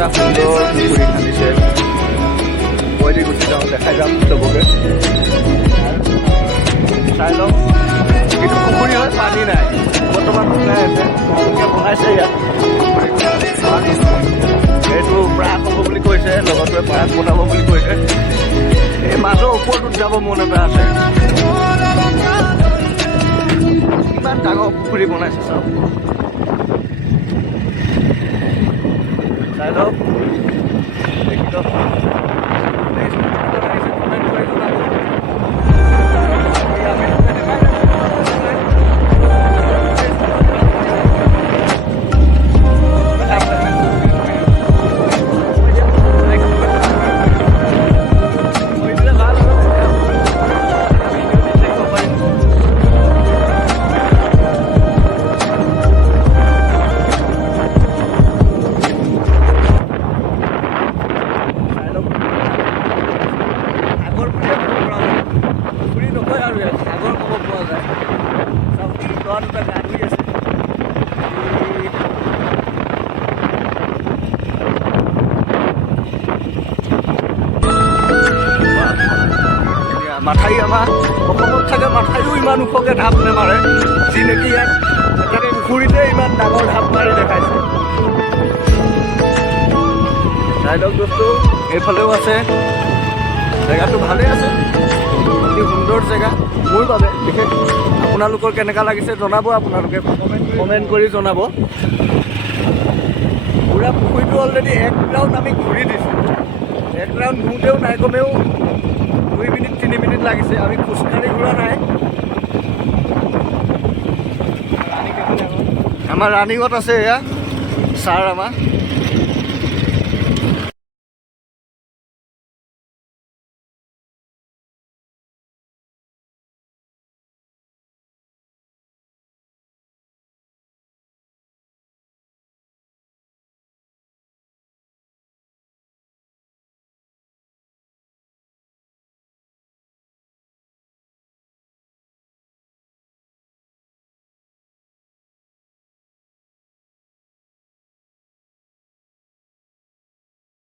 এটা সুন্দৰ পুখুৰী খান্দিছে। মই দি গুচি যাওঁ, দেখাই যাম চবকে। চাই লওক, এইটো পুখুৰী হয়, পানী নাই, বৰ্তমান শুকাই আছে। নতুনকৈ বনাইছে ইয়াত। এইটো প্ৰাক হ'ব বুলি কৈছে, লগতে প্ৰাক বনাব বুলি কৈছে। এই মাজৰ ওপৰটোত যাব মন এটা আছে। ইমান ডাঙৰ পুখুৰী বনাইছে চাওক, চাই লওক, দেখি লওক। মাথাই আমাৰ অসমত থাকে, মাথাইও ইমান ওখকৈ ঢাপ নেমাৰে, যি নেকি ইয়াত এটা পুখুৰীতে ইমান ডাঙৰ ঢাপ মাৰি দেখাইছে। চাই লওক বস্তু, এইফালেও আছে, জেগাটো ভালেই আছে, অতি সুন্দৰ জেগা মোৰ বাবে। বিশেষ আপোনালোকৰ কেনেকুৱা লাগিছে জনাব, আপোনালোকে কমেণ্ট কৰি জনাব। পুৰা পুখুৰীটো অলৰেডি 1 ৰাউণ্ড আমি ঘূৰি দিছোঁ। 1 ৰাউণ্ড ঘূৰোঁতেও নাই কমেও 2 মিনিট 3 মিনিট লাগিছে। আমি খোজকাঢ়ি ঘূৰা নাই। আমাৰ ৰানিঙত আছে এয়া ছাৰ আমাৰ।